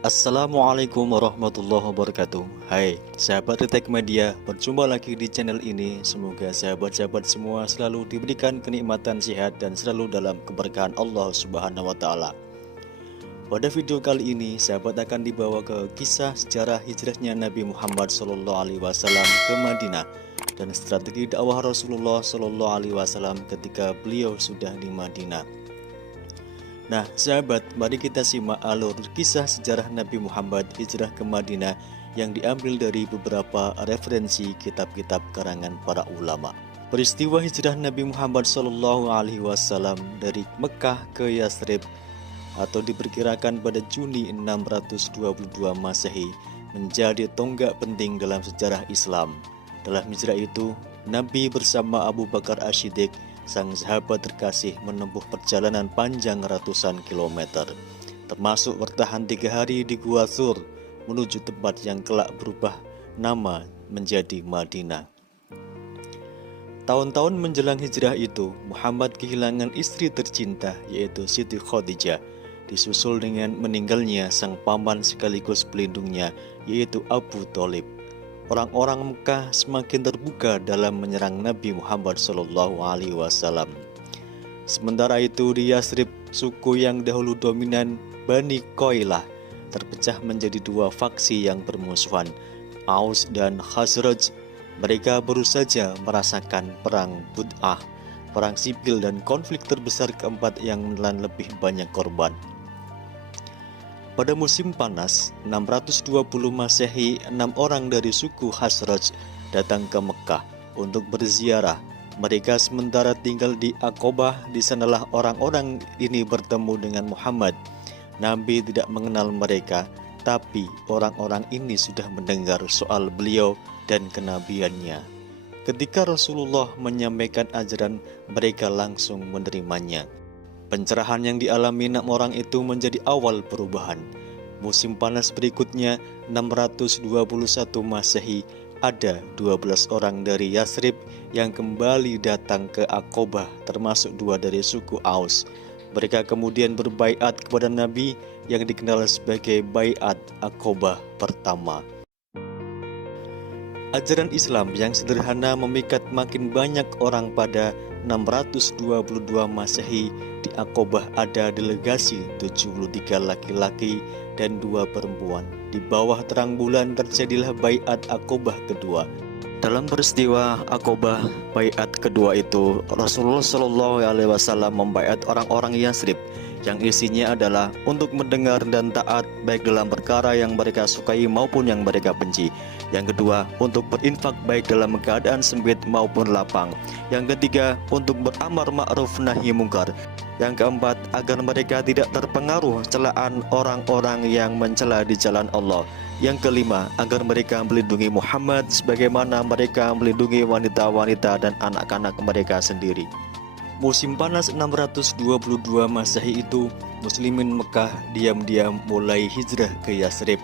Assalamualaikum warahmatullahi wabarakatuh. Hai sahabat Ritek Media, berjumpa lagi di channel ini. Semoga sahabat-sahabat semua selalu diberikan kenikmatan sehat dan selalu dalam keberkahan Allah Subhanahu wa Ta'ala. Pada video kali ini, sahabat akan dibawa ke kisah sejarah hijrahnya Nabi Muhammad SAW ke Madinah dan strategi dakwah Rasulullah SAW ketika beliau sudah di Madinah. Nah sahabat, mari kita simak alur kisah sejarah Nabi Muhammad hijrah ke Madinah yang diambil dari beberapa referensi kitab-kitab karangan para ulama. Peristiwa hijrah Nabi Muhammad SAW dari Mekah ke Yathrib atau diperkirakan pada Juni 622 Masehi menjadi tonggak penting dalam sejarah Islam. Dalam hijrah itu, Nabi bersama Abu Bakar As-Siddiq, sang sahabat terkasih, menempuh perjalanan panjang ratusan kilometer, termasuk bertahan 3 hari di Gua Thur menuju tempat yang kelak berubah nama menjadi Madinah. Tahun-tahun menjelang hijrah itu, Muhammad kehilangan istri tercinta yaitu Siti Khadijah, disusul dengan meninggalnya sang paman sekaligus pelindungnya yaitu Abu Thalib. Orang-orang Mekah semakin terbuka dalam menyerang Nabi Muhammad SAW. Sementara itu di Yathrib, suku yang dahulu dominan Bani Qailah terpecah menjadi 2 faksi yang bermusuhan, Aus dan Khazraj. Mereka baru saja merasakan perang Bud'ah, perang sipil dan konflik terbesar keempat yang menelan lebih banyak korban. Pada musim panas 620 Masehi, 6 orang dari suku Khazraj datang ke Mekah untuk berziarah. Mereka sementara tinggal di Aqobah. Di sanalah orang-orang ini bertemu dengan Muhammad. Nabi tidak mengenal mereka, tapi orang-orang ini sudah mendengar soal beliau dan kenabiannya. Ketika Rasulullah menyampaikan ajaran, mereka langsung menerimanya. Pencerahan yang dialami 6 orang itu menjadi awal perubahan. Musim panas berikutnya 621 Masehi, ada 12 orang dari Yathrib yang kembali datang ke Aqobah, termasuk 2 dari suku Aus. Mereka kemudian berbaiat kepada Nabi yang dikenal sebagai Baiat Aqobah pertama. Ajaran Islam yang sederhana memikat makin banyak orang. Pada 622 Masehi di Aqobah ada delegasi 73 laki-laki dan 2 perempuan. Di bawah terang bulan terjadilah Baiat Aqobah kedua. Dalam peristiwa Aqobah Baiat kedua itu, Rasulullah SAW membaiat orang-orang Yathrib yang isinya adalah untuk mendengar dan taat baik dalam perkara yang mereka sukai maupun yang mereka benci. Yang kedua, untuk berinfak baik dalam keadaan sempit maupun lapang. Yang ketiga, untuk beramar ma'ruf nahi mungkar. Yang keempat, agar mereka tidak terpengaruh celaan orang-orang yang mencela di jalan Allah. Yang kelima, agar mereka melindungi Muhammad sebagaimana mereka melindungi wanita-wanita dan anak-anak mereka sendiri. Musim panas 622 Masehi itu, Muslimin Mekah diam-diam mulai hijrah ke Yathrib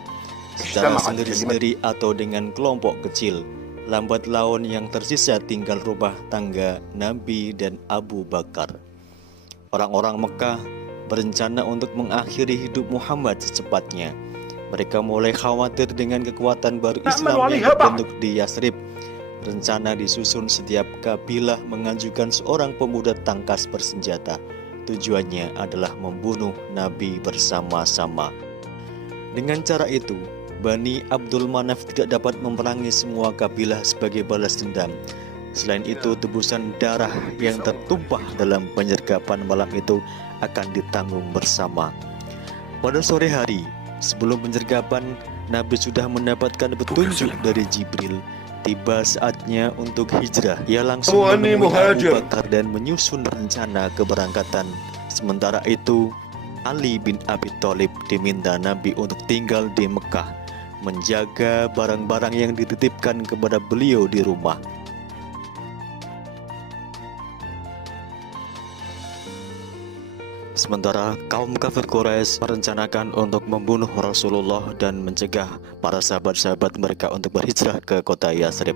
secara sendiri-sendiri atau dengan kelompok kecil. Lambat laun yang tersisa tinggal rumah tangga Nabi dan Abu Bakar. Orang-orang Mekah berencana untuk mengakhiri hidup Muhammad secepatnya. Mereka mulai khawatir dengan kekuatan baru Islam yang terbentuk di Yathrib. Rencana disusun, setiap kabilah mengajukan seorang pemuda tangkas bersenjata. Tujuannya adalah membunuh Nabi bersama-sama. Dengan cara itu, Bani Abdul Manaf tidak dapat memerangi semua kabilah sebagai balas dendam. Selain itu, tebusan darah yang tertumpah dalam penyergapan malam itu akan ditanggung bersama. Pada sore hari, sebelum penyergapan, Nabi sudah mendapatkan petunjuk dari Jibril. Tiba saatnya untuk hijrah. Ia langsung menemui Abu Bakar dan menyusun rencana keberangkatan. Sementara itu, Ali bin Abi Thalib diminta Nabi untuk tinggal di Mekah, menjaga barang-barang yang dititipkan kepada beliau di rumah. Sementara kaum kafir Quraisy merencanakan untuk membunuh Rasulullah dan mencegah para sahabat-sahabat mereka untuk berhijrah ke kota Yathrib.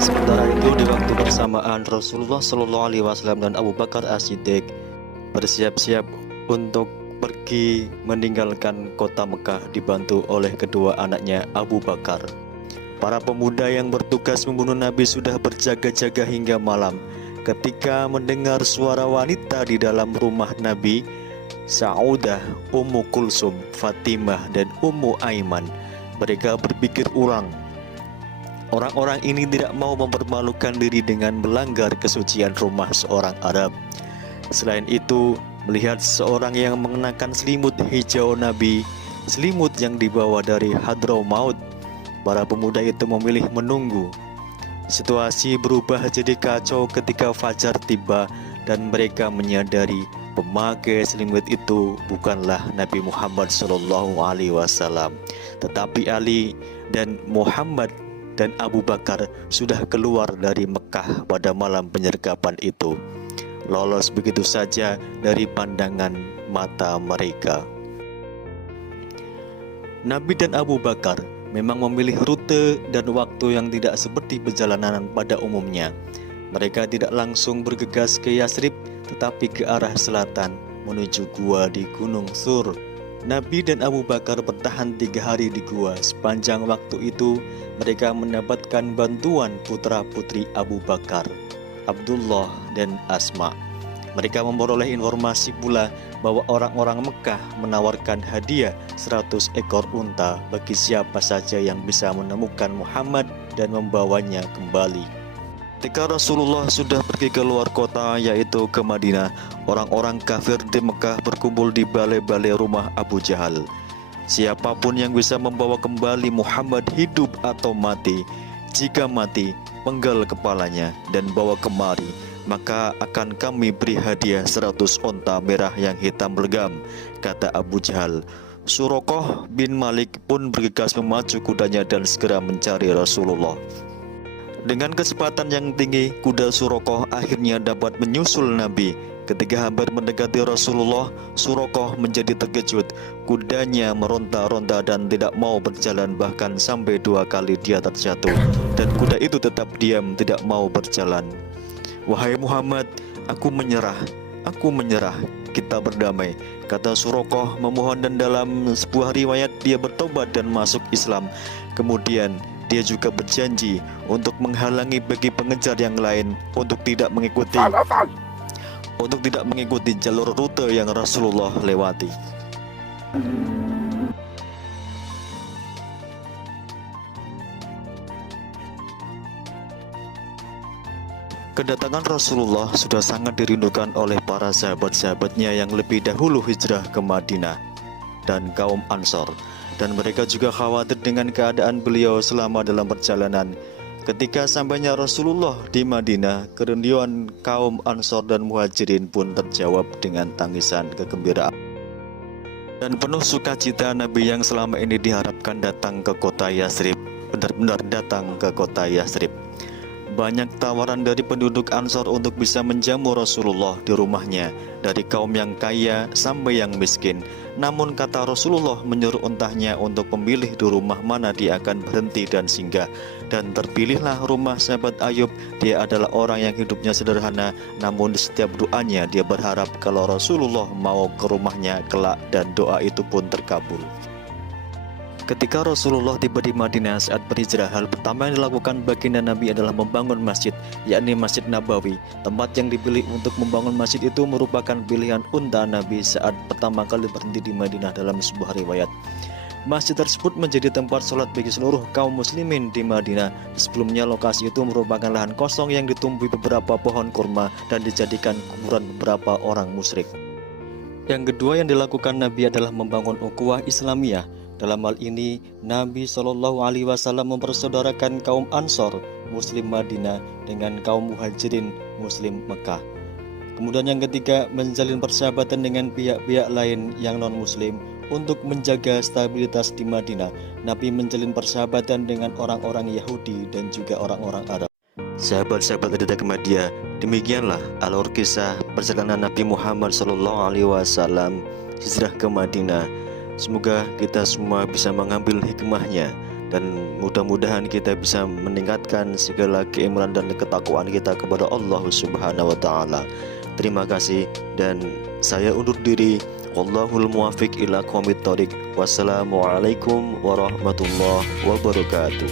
Sementara itu di waktu bersamaan Rasulullah SAW dan Abu Bakar As-Siddiq bersiap-siap untuk pergi meninggalkan kota Mekah dibantu oleh kedua anaknya Abu Bakar. Para pemuda yang bertugas membunuh Nabi sudah berjaga-jaga hingga malam. Ketika mendengar suara wanita di dalam rumah Nabi, Saudah, Ummu Kulsum, Fatimah, dan Ummu Aiman, mereka berpikir ulang. Orang-orang ini tidak mau mempermalukan diri dengan melanggar kesucian rumah seorang Arab. Selain itu, melihat seorang yang mengenakan selimut hijau Nabi, selimut yang dibawa dari Hadramaut, para pemuda itu memilih menunggu. Situasi berubah jadi kacau ketika fajar tiba dan mereka menyadari pemakai selimut itu bukanlah Nabi Muhammad SAW, tetapi Ali dan Muhammad dan Abu Bakar sudah keluar dari Mekah pada malam penyergapan itu, lolos begitu saja dari pandangan mata mereka. Nabi dan Abu Bakar memang memilih rute dan waktu yang tidak seperti perjalanan pada umumnya. Mereka tidak langsung bergegas ke Yasrib, tetapi ke arah selatan menuju gua di Gunung Sur. Nabi dan Abu Bakar bertahan 3 hari di gua. Sepanjang waktu itu mereka mendapatkan bantuan putra-putri Abu Bakar, Abdullah dan Asma. Mereka memperoleh informasi pula bahwa orang-orang Mekah menawarkan hadiah 100 ekor unta bagi siapa saja yang bisa menemukan Muhammad dan membawanya kembali. Ketika Rasulullah sudah pergi ke luar kota, yaitu ke Madinah, orang-orang kafir di Mekah berkumpul di balai-balai rumah Abu Jahal. Siapapun yang bisa membawa kembali Muhammad hidup atau mati, jika mati, penggal kepalanya dan bawa kemari, maka akan kami beri hadiah 100 onta merah yang hitam legam, kata Abu Jahal. Suraqah bin Malik pun bergegas memacu kudanya dan segera mencari Rasulullah. Dengan kecepatan yang tinggi, kuda Suraqah akhirnya dapat menyusul Nabi. Ketika hampir mendekati Rasulullah, Suraqah menjadi terkejut. Kudanya meronta-ronta dan tidak mau berjalan, bahkan sampai 2 kali dia terjatuh. Dan kuda itu tetap diam, tidak mau berjalan. Wahai Muhammad, aku menyerah, kita berdamai, kata Suraqah memohon, dan dalam sebuah riwayat dia bertobat dan masuk Islam. Kemudian dia juga berjanji untuk menghalangi bagi pengejar yang lain untuk tidak mengikuti jalur rute yang Rasulullah lewati. Kedatangan Rasulullah sudah sangat dirindukan oleh para sahabat-sahabatnya yang lebih dahulu hijrah ke Madinah dan kaum Ansor, dan mereka juga khawatir dengan keadaan beliau selama dalam perjalanan. Ketika sampainya Rasulullah di Madinah, kerinduan kaum Ansor dan Muhajirin pun terjawab dengan tangisan kegembiraan dan penuh sukacita. Nabi yang selama ini diharapkan datang ke kota Yasrib benar-benar datang ke kota Yasrib. Banyak tawaran dari penduduk Ansor untuk bisa menjamu Rasulullah di rumahnya, dari kaum yang kaya sampai yang miskin. Namun kata Rasulullah menyuruh untahnya untuk memilih di rumah mana dia akan berhenti dan singgah. Dan terpilihlah rumah sahabat Ayub. Dia adalah orang yang hidupnya sederhana, namun di setiap doanya dia berharap kalau Rasulullah mau ke rumahnya kelak, dan doa itu pun terkabul. Ketika Rasulullah tiba di Madinah saat berhijrah, hal pertama yang dilakukan baginda Nabi adalah membangun masjid, yakni Masjid Nabawi. Tempat yang dipilih untuk membangun masjid itu merupakan pilihan unta Nabi saat pertama kali berhenti di Madinah dalam sebuah riwayat. Masjid tersebut menjadi tempat sholat bagi seluruh kaum muslimin di Madinah. Sebelumnya lokasi itu merupakan lahan kosong yang ditumbuhi beberapa pohon kurma dan dijadikan kuburan beberapa orang musyrik. Yang kedua yang dilakukan Nabi adalah membangun ukhuwah Islamiyah. Dalam hal ini, Nabi SAW mempersaudarakan kaum Ansor, Muslim Madinah, dengan kaum Muhajirin, Muslim Mekah. Kemudian yang ketiga, menjalin persahabatan dengan pihak-pihak lain yang non-Muslim untuk menjaga stabilitas di Madinah. Nabi menjalin persahabatan dengan orang-orang Yahudi dan juga orang-orang Arab. Sahabat-sahabat dari Ahmadiyah, demikianlah alur kisah perjalanan Nabi Muhammad SAW hijrah ke Madinah. Semoga kita semua bisa mengambil hikmahnya, dan mudah-mudahan kita bisa meningkatkan segala keimanan dan ketakwaan kita kepada Allah Subhanahu wa Ta'ala. Terima kasih dan Saya undur diri. Wallahul muwaffiq ila aqwamit thoriq. Wassalamualaikum warahmatullahi wabarakatuh.